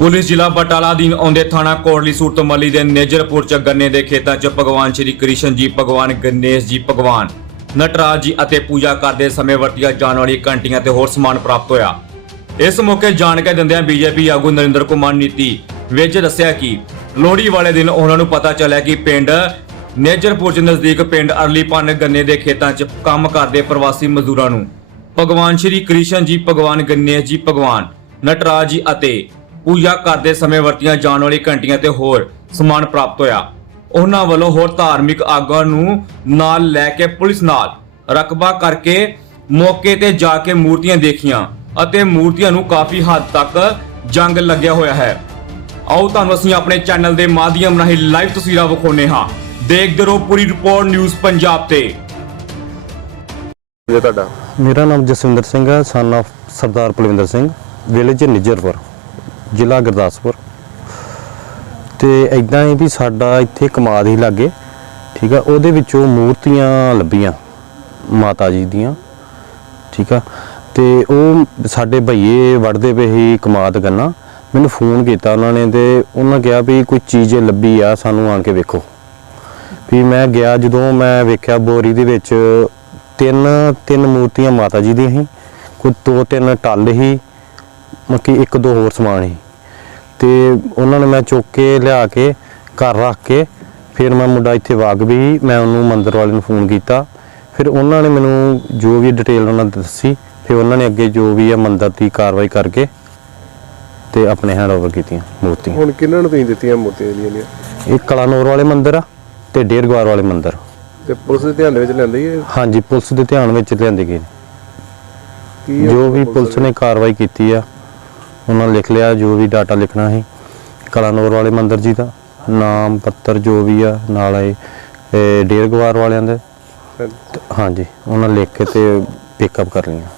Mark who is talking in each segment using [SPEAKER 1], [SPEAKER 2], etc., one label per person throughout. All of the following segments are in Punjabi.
[SPEAKER 1] ਪੁਲਿਸ ਜ਼ਿਲ੍ਹਾ ਬਟਾਲਾ ਅਧੀਨ ਆਉਂਦੇ ਥਾਣਾ ਕੋਟਲੀ ਸੂਰਤ ਮੱਲੀ ਦੇ ਨੇਜਰਪੁਰ ਚ ਗੰਨੇ ਦੇ ਖੇਤਾਂ ਚ ਭਗਵਾਨ ਸ਼੍ਰੀ ਕ੍ਰਿਸ਼ਨ ਜੀ, ਭਗਵਾਨ ਗਣੇਸ਼ ਜੀ, ਭਗਵਾਨ ਨਟਰਾਜ ਜੀ ਅਤੇ ਪੂਜਾ ਕਰਦੇ ਸਮੇਂ ਵਰਤੀਆਂ ਜਾਣ ਵਾਲੀ ਘੰਟੀਆਂ ਤੇ ਹੋਰ ਸਮਾਨ ਪ੍ਰਾਪਤ ਹੋਇਆ। ਇਸ ਮੌਕੇ ਜਾਣਕਾਰੀ ਦਿੰਦਿਆਂ ਬੀਜੇਪੀ ਆਗੂ ਨਰਿੰਦਰ ਕੁਮਾਰ ਨੀਤੀ ਵਿੱਚ ਦੱਸਿਆ ਕਿ ਲੋਹੜੀ ਵਾਲੇ ਦਿਨ ਉਹਨਾਂ ਨੂੰ ਪਤਾ ਚੱਲਿਆ ਕਿ ਪਿੰਡ ਨੇਜਰਪੁਰ ਚ ਨਜ਼ਦੀਕ ਪਿੰਡ ਅਰਲੀਪਨ ਗੰਨੇ ਦੇ ਖੇਤਾਂ 'ਚ ਕੰਮ ਕਰਦੇ ਪ੍ਰਵਾਸੀ ਮਜ਼ਦੂਰਾਂ ਨੂੰ ਭਗਵਾਨ ਸ਼੍ਰੀ ਕ੍ਰਿਸ਼ਨ ਜੀ, ਭਗਵਾਨ ਗਣੇਸ਼ ਜੀ, ਭਗਵਾਨ ਨਟਰਾਜ ਜੀ ਅਤੇ ਪੂਜਾ ਕਰਦੇ ਸਮੇਂ ਵਰਤੀਆਂ ਜਾਣ ਵਾਲੀ ਘੰਟੀਆਂ ਤੇ ਹੋਰ ਸਮਾਨ ਪ੍ਰਾਪਤ ਹੋਇਆ। ਉਹਨਾਂ ਵੱਲੋਂ ਹੋਰ ਧਾਰਮਿਕ ਆਗੂਆਂ ਨੂੰ ਨਾਲ ਲੈ ਕੇ ਪੁਲਿਸ ਨਾਲ ਰਕਬਾ ਕਰਕੇ ਮੌਕੇ ਤੇ ਜਾ ਕੇ ਮੂਰਤੀਆਂ ਦੇਖੀਆਂ ਅਤੇ ਮੂਰਤੀਆਂ ਨੂੰ ਕਾਫੀ ਹੱਦ ਤੱਕ ਜੰਗ ਲੱਗਿਆ ਹੋਇਆ ਹੈ। ਆਓ ਤੁਹਾਨੂੰ ਅਸੀਂ ਆਪਣੇ ਚੈਨਲ ਦੇ ਮਾਧਿਅਮ ਰਾਹੀਂ ਲਾਈਵ ਤਸਵੀਰਾਂ ਵਿਖਾਉਨੇ ਹਾਂ। ਦੇਖਦੇ ਰਹੋ ਪੂਰੀ ਰਿਪੋਰਟ ਨਿਊਜ਼ ਪੰਜਾਬ ਤੇ।
[SPEAKER 2] ਜੇ ਤੁਹਾਡਾ?
[SPEAKER 3] ਮੇਰਾ ਨਾਮ ਜਸਵਿੰਦਰ ਸਿੰਘ ਹੈ son of Sardar Palwinder Singh village Nijjarpur. ਜ਼ਿਲ੍ਹਾ ਗੁਰਦਾਸਪੁਰ। ਤੇ ਐਦਾਂ ਹੀ ਵੀ ਸਾਡਾ ਇੱਥੇ ਕਮਾਦ ਹੀ ਲੱਗੇ, ਠੀਕ ਆ? ਉਹਦੇ ਵਿੱਚੋਂ ਮੂਰਤੀਆਂ ਲੱਭੀਆਂ ਮਾਤਾ ਜੀ ਦੀਆਂ, ਠੀਕ ਆ? ਤੇ ਉਹ ਸਾਡੇ ਭਈਏ ਵੜਦੇ ਪਏ ਸੀ ਕਮਾਦ ਗੰਨਾ ਮੈਨੂੰ ਫੋਨ ਕੀਤਾ ਉਹਨਾਂ ਨੇ ਤੇ ਉਹਨਾਂ ਕਿਹਾ ਵੀ ਕੋਈ ਚੀਜ਼ ਲੱਭੀ ਆ, ਸਾਨੂੰ ਆ ਕੇ ਵੇਖੋ। ਵੀ ਮੈਂ ਗਿਆ ਜਦੋਂ ਮੈਂ ਵੇਖਿਆ ਬੋਰੀ ਦੇ ਵਿੱਚ ਤਿੰਨ ਤਿੰਨ ਮੂਰਤੀਆਂ ਮਾਤਾ ਜੀ ਦੀਆਂ ਸੀ, ਕੋਈ ਦੋ ਤਿੰਨ ਟੱਲ ਸੀ ਮੱਕੀ ਇੱਕ ਦੋ ਹੋਰ ਸਮਾਨ ਸੀ। ਤੇ ਉਹਨਾਂ ਨੇ ਮੈਂ ਚੁੱਕ ਕੇ ਲਿਆ ਕੇ ਘਰ ਰੱਖ ਕੇ ਫਿਰ ਮੈਂ ਮੁੰਡਾ ਇੱਥੇ ਵਾਗ ਵੀ ਮੈਂ ਉਹਨੂੰ ਮੰਦਰ ਵਾਲੇ ਨੂੰ ਫੋਨ ਕੀਤਾ। ਫਿਰ ਉਹਨਾਂ ਨੇ ਮੈਨੂੰ ਜੋ ਵੀ ਡਿਟੇਲ ਉਹਨਾਂ ਨੇ ਦੱਸੀ ਫਿਰ ਉਹਨਾਂ ਨੇ ਅੱਗੇ ਜੋ ਵੀ ਹੈ ਮੰਦਰ ਦੀ ਕਾਰਵਾਈ ਕਰਕੇ ਤੇ ਆਪਣੇ ਹੈਂਡ ਓਵਰ ਕੀਤੀਆਂ ਮੂਰਤੀਆਂ।
[SPEAKER 2] ਹੁਣ ਕਿਹਨਾਂ ਨੂੰ ਤੁਸੀਂ ਦਿੱਤੀਆਂ ਮੂਰਤੀਆਂ ਜਿਹੜੀਆਂ ਨੇ?
[SPEAKER 3] ਇਹ ਕਲਾਨੌਰ ਵਾਲੇ ਮੰਦਿਰ ਆ ਤੇ ਡੇਰਗਵਾਰ ਵਾਲੇ ਮੰਦਿਰ।
[SPEAKER 2] ਤੇ ਪੁਲਿਸ ਦੇ ਧਿਆਨ ਦੇ ਵਿੱਚ ਲੈਂਦੀ ਹੈ
[SPEAKER 3] ਹਾਂਜੀ ਪੁਲਿਸ ਦੇ ਧਿਆਨ ਵਿੱਚ ਲਿਆਂਦੇ।
[SPEAKER 2] ਕੀ ਹੈ
[SPEAKER 3] ਜੋ ਵੀ ਪੁਲਿਸ ਨੇ ਕਾਰਵਾਈ ਕੀਤੀ ਆ ਉਹਨਾਂ ਨੇ ਲਿਖ ਲਿਆ ਜੋ ਵੀ ਡਾਟਾ ਲਿਖਣਾ ਸੀ। ਕਲਾਨੌਰ ਵਾਲੇ ਮੰਦਿਰ ਜੀ ਦਾ ਨਾਮ ਪੱਤਰ ਜੋ ਵੀ ਆ ਨਾਲ ਇਹ ਇਹ ਡੇਰਗਵਾਰ ਵਾਲਿਆਂ ਦੇ।
[SPEAKER 2] ਹਾਂਜੀ,
[SPEAKER 3] ਉਹਨਾਂ ਲਿਖ ਕੇ ਤੇ ਪਿਕਅਪ ਕਰ ਲਈਆਂ।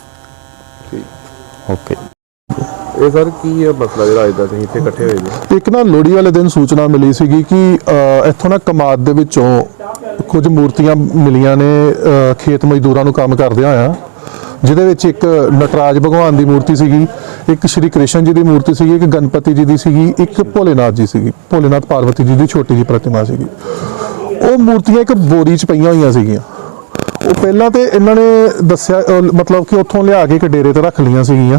[SPEAKER 2] ਠੀਕ।
[SPEAKER 3] ਓਕੇ
[SPEAKER 2] ਇਹ ਸਰ ਕੀ ਹੈ ਮਸਲਾ ਜਿਹੜਾ ਅੱਜ ਦਾ ਤੁਸੀਂ ਇੱਥੇ ਇਕੱਠੇ ਹੋਏ ਜੀ?
[SPEAKER 4] ਇੱਕ ਨਾ ਲੋਹੜੀ ਵਾਲੇ ਦਿਨ ਸੂਚਨਾ ਮਿਲੀ ਸੀਗੀ ਕਿ ਇੱਥੋਂ ਨਾ ਕਮਾਦ ਦੇ ਵਿੱਚੋਂ ਕੁਝ ਮੂਰਤੀਆਂ ਮਿਲੀਆਂ ਨੇ ਖੇਤ ਮਜ਼ਦੂਰਾਂ ਨੂੰ ਕੰਮ ਕਰਦਿਆਂ ਆ ਜਿਹਦੇ ਵਿੱਚ ਇੱਕ ਨਟਰਾਜ ਭਗਵਾਨ ਦੀ ਮੂਰਤੀ ਸੀਗੀ, ਇੱਕ ਸ਼੍ਰੀ ਕ੍ਰਿਸ਼ਨ ਜੀ ਦੀ ਮੂਰਤੀ ਸੀਗੀ, ਇੱਕ ਗਣਪਤੀ ਜੀ ਦੀ ਸੀਗੀ, ਇੱਕ ਭੋਲੇਨਾਥ ਜੀ ਸੀਗੀ, ਭੋਲੇਨਾਥ ਪਾਰਵਤੀ ਜੀ ਦੀ ਛੋਟੀ ਜੀ ਪ੍ਰਤਿਮਾ ਸੀਗੀ। ਉਹ ਮੂਰਤੀਆਂ ਇੱਕ ਬੋਰੀ 'ਚ ਪਈਆਂ ਹੋਈਆਂ ਸੀਗੀਆਂ। ਉਹ ਪਹਿਲਾਂ ਤੇ ਇਹਨਾਂ ਨੇ ਦੱਸਿਆ ਮਤਲਬ ਕਿ ਉੱਥੋਂ ਲਿਆ ਕੇ ਇੱਕ ਡੇਰੇ ਤੇ ਰੱਖ ਲਈਆਂ ਸੀਗੀਆਂ।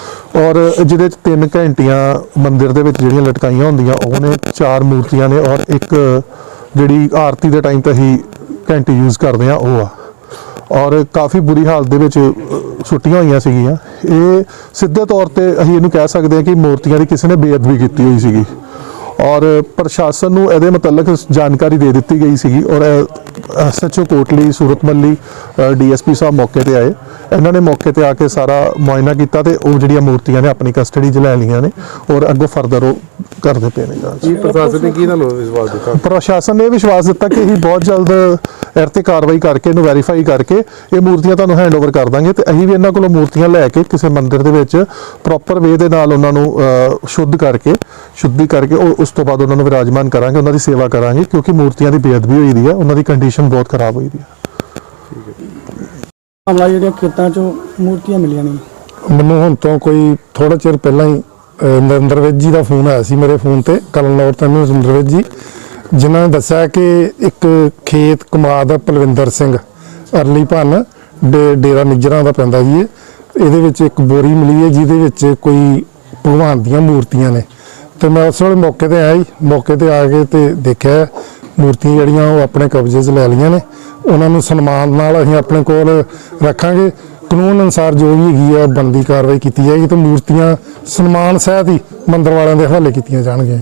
[SPEAKER 4] ਔਰ ਜਿਹਦੇ 'ਚ ਤਿੰਨ ਘੰਟੀਆਂ ਮੰਦਿਰ ਦੇ ਵਿੱਚ ਜਿਹੜੀਆਂ ਲਟਕਾਈਆਂ ਹੁੰਦੀਆਂ, ਉਹ ਨੇ ਚਾਰ ਮੂਰਤੀਆਂ ਨੇ ਔਰ ਇੱਕ ਜਿਹੜੀ ਆਰਤੀ ਦੇ ਟਾਈਮ ਤੇ ਹੀ ਘੰਟੀ ਯੂਜ਼ ਕਰਦੇ ਆ ਉਹ ਆ। ਔਰ ਕਾਫੀ ਬੁਰੀ ਹਾਲਤ ਦੇ ਵਿੱਚ ਸੁੱਟੀਆਂ ਹੋਈਆਂ ਸੀਗੀਆਂ। ਇਹ ਸਿੱਧੇ ਤੌਰ ਤੇ ਅਸੀਂ ਇਹਨੂੰ ਕਹਿ ਸਕਦੇ ਹਾਂ ਕਿ ਮੂਰਤੀਆਂ ਦੀ ਕਿਸੇ ਨੇ ਬੇਅਦਬੀ ਕੀਤੀ ਹੋਈ ਸੀਗੀ। ਔਰ ਪ੍ਰਸ਼ਾਸਨ ਨੂੰ ਇਹਦੇ ਮੁਤਲਕ ਜਾਣਕਾਰੀ ਦੇ ਦਿੱਤੀ ਗਈ ਸੀਗੀ ਔਰ ਐਸਐਚਓ ਕੋਟਲੀ ਸੂਰਤ ਮੱਲੀ ਡੀਐਸਪੀ ਸਾਹਿਬ ਮੌਕੇ ਤੇ ਆਏ। ਇਹਨਾਂ ਨੇ ਮੌਕੇ ਤੇ ਆ ਕੇ ਸਾਰਾ ਮੁਆਇਨਾ ਕੀਤਾ ਤੇ ਉਹ ਜਿਹੜੀਆਂ ਮੂਰਤੀਆਂ ਨੇ ਆਪਣੀ ਕਸਟਡੀ 'ਚ ਲੈ ਲਈਆਂ ਨੇ ਔਰ ਅੱਗੋਂ ਫਰਦਰ ਉਹ ਕਰਦੇ ਪਏ ਨੇ ਜਾਂਚ।
[SPEAKER 2] ਕੀ ਪ੍ਰਸ਼ਾਸਨ ਨੇ ਕੀ ਤੁਹਾਨੂੰ ਵਿਸ਼ਵਾਸ ਦਿੱਤਾ?
[SPEAKER 4] ਪ੍ਰਸ਼ਾਸਨ ਨੇ ਵਿਸ਼ਵਾਸ ਦਿੱਤਾ ਕਿ ਅਸੀਂ ਬਹੁਤ ਜਲਦ ਇਹ ਤੇ ਕਾਰਵਾਈ ਕਰਕੇ ਇਹਨੂੰ ਵੈਰੀਫਾਈ ਕਰਕੇ ਇਹ ਮੂਰਤੀਆਂ ਤੁਹਾਨੂੰ ਹੈਂਡਓਵਰ ਕਰ ਦਾਂਗੇ ਤੇ ਅਸੀਂ ਵੀ ਇਹਨਾਂ ਕੋਲੋਂ ਮੂਰਤੀਆਂ ਲੈ ਕੇ ਕਿਸੇ ਮੰਦਿਰ ਦੇ ਵਿੱਚ ਪ੍ਰੋਪਰ ਵੇ ਦੇ ਨਾਲ ਉਹਨਾਂ ਨੂੰ ਸ਼ੁੱਧ ਕਰਕੇ ਸ਼ੁੱਧੀ ਕਰਕੇ ਉਹ ਉਸ ਤੋਂ ਬਾਅਦ ਉਹਨਾਂ ਨੂੰ ਵਿਰਾਜਮਾਨ ਕਰਾਂਗੇ ਉਹਨਾਂ ਦੀ ਸੇਵਾ ਕਰਾਂਗੇ ਕਿਉਂਕਿ ਮੂਰਤੀਆਂ ਦੀ ਬੇਅਦਬੀ ਹੋਈ ਦੀ ਹੈ ਉਹਨਾਂ ਦੀ ਕੰਡੀਸ਼ਨ ਬਹੁਤ ਖਰਾਬ ਹੋਈ ਦੀ ਹੈ।
[SPEAKER 5] ਮਾਮਲਾ ਜਿਹੜੀਆਂ ਖੇਤਾਂ 'ਚੋਂ ਮੂਰਤੀਆਂ ਮਿਲੀਆਂ ਨੇ।
[SPEAKER 6] ਮੈਨੂੰ ਹੁਣ ਤੋਂ ਕੋਈ ਥੋੜਾ ਚਿਰ ਪਹਿਲਾਂ ਹੀ ਨਰਿੰਦਰ ਵਿਜ ਜੀ ਦਾ ਫੋਨ ਆਇਆ ਸੀ ਮੇਰੇ ਫੋਨ ਤੇ ਕਲਨੌਰ ਤੋਂ ਨਰਿੰਦਰ ਵਿਜ ਜੀ ਜਿਨ੍ਹਾਂ ਨੇ ਦੱਸਿਆ ਕਿ ਇੱਕ ਖੇਤ ਕਮਾਦ ਪਲਵਿੰਦਰ ਸਿੰਘ ਅਰਲੀ ਭੰਨ ਡੇ- ਡੇਰਾ ਨਿਜਰਾਂ ਦਾ ਪੈਂਦਾ ਜੀ ਇਹ। ਇਹਦੇ ਵਿੱਚ ਇੱਕ ਬੋਰੀ ਮਿਲੀ ਹੈ ਜਿਹਦੇ ਵਿੱਚ ਕੋਈ ਭਗਵਾਨ ਦੀਆਂ ਮੂਰਤੀਆਂ ਨੇ। ਤੇ ਮੈਂ ਉਸ ਵੇਲੇ ਮੌਕੇ ਤੇ ਆਇਆ ਜੀ। ਮੌਕੇ ਤੇ ਆ ਕੇ ਤੇ ਦੇਖਿਆ ਮੂਰਤੀਆਂ ਜਿਹੜੀਆਂ ਉਹ ਆਪਣੇ ਕਬਜ਼ੇ 'ਚ ਲੈ ਲਈਆਂ ਨੇ। ਉਹਨਾਂ ਨੂੰ ਸਨਮਾਨ ਨਾਲ ਅਸੀਂ ਆਪਣੇ ਕੋਲ ਰੱਖਾਂਗੇ। ਕਾਨੂੰਨ ਅਨੁਸਾਰ ਜੋ ਵੀ ਹੈਗੀ ਆ ਬਣਦੀ ਕਾਰਵਾਈ ਕੀਤੀ ਜਾਏਗੀ ਤੇ ਮੂਰਤੀਆਂ ਸਨਮਾਨ ਸਹਿਤ ਹੀ ਮੰਦਰ ਵਾਲਿਆਂ ਦੇ ਹਵਾਲੇ ਕੀਤੀਆਂ ਜਾਣਗੀਆਂ।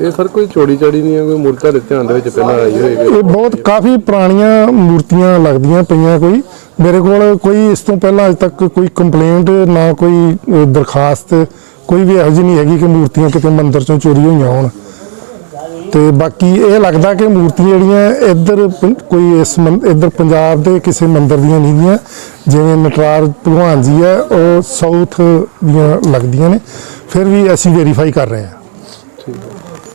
[SPEAKER 2] ਇਹ ਸਰ ਕੋਈ ਚੋਰੀ ਚਾੜੀ ਨਹੀਂ ਹੈ ਕੋਈ ਮੂਰਤਾਂ ਦੇ ਧਿਆਨ ਦੇ ਵਿੱਚ ਪਹਿਲਾਂ ਆਈ ਹੋਏਗੀ
[SPEAKER 6] ਇਹ ਬਹੁਤ ਕਾਫੀ ਪੁਰਾਣੀਆਂ ਮੂਰਤੀਆਂ ਲੱਗਦੀਆਂ ਪਈਆਂ ਕੋਈ। ਮੇਰੇ ਕੋਲ ਕੋਈ ਇਸ ਤੋਂ ਪਹਿਲਾਂ ਅਜੇ ਤੱਕ ਕੋਈ ਕੰਪਲੇਂਟ ਨਾ ਕੋਈ ਦਰਖਾਸਤ ਕੋਈ ਵੀ ਇਹੋ ਜਿਹੀ ਨਹੀਂ ਹੈਗੀ ਕਿ ਮੂਰਤੀਆਂ ਕਿਤੇ ਮੰਦਿਰ ਚੋਂ ਚੋਰੀ ਹੋਈਆਂ ਹੋਣ। ਤੇ ਬਾਕੀ ਇਹ ਲੱਗਦਾ ਕਿ ਮੂਰਤੀਆਂ ਜਿਹੜੀਆਂ ਇੱਧਰ ਪੰ- ਕੋਈ ਇਸ ਮੰ- ਇੱਧਰ ਪੰਜਾਬ ਦੇ ਕਿਸੇ ਮੰਦਿਰ ਦੀਆਂ ਨਹੀਂ ਗੀਆਂ। ਜਿਵੇਂ ਨਟਰਾਜ ਭਗਵਾਨ ਜੀ ਆ ਉਹ ਸਾਊਥ ਦੀਆਂ ਲੱਗਦੀਆਂ ਨੇ। ਫਿਰ ਵੀ ਅਸੀਂ ਵੈਰੀਫਾਈ ਕਰ ਰਹੇ ਹਾਂ।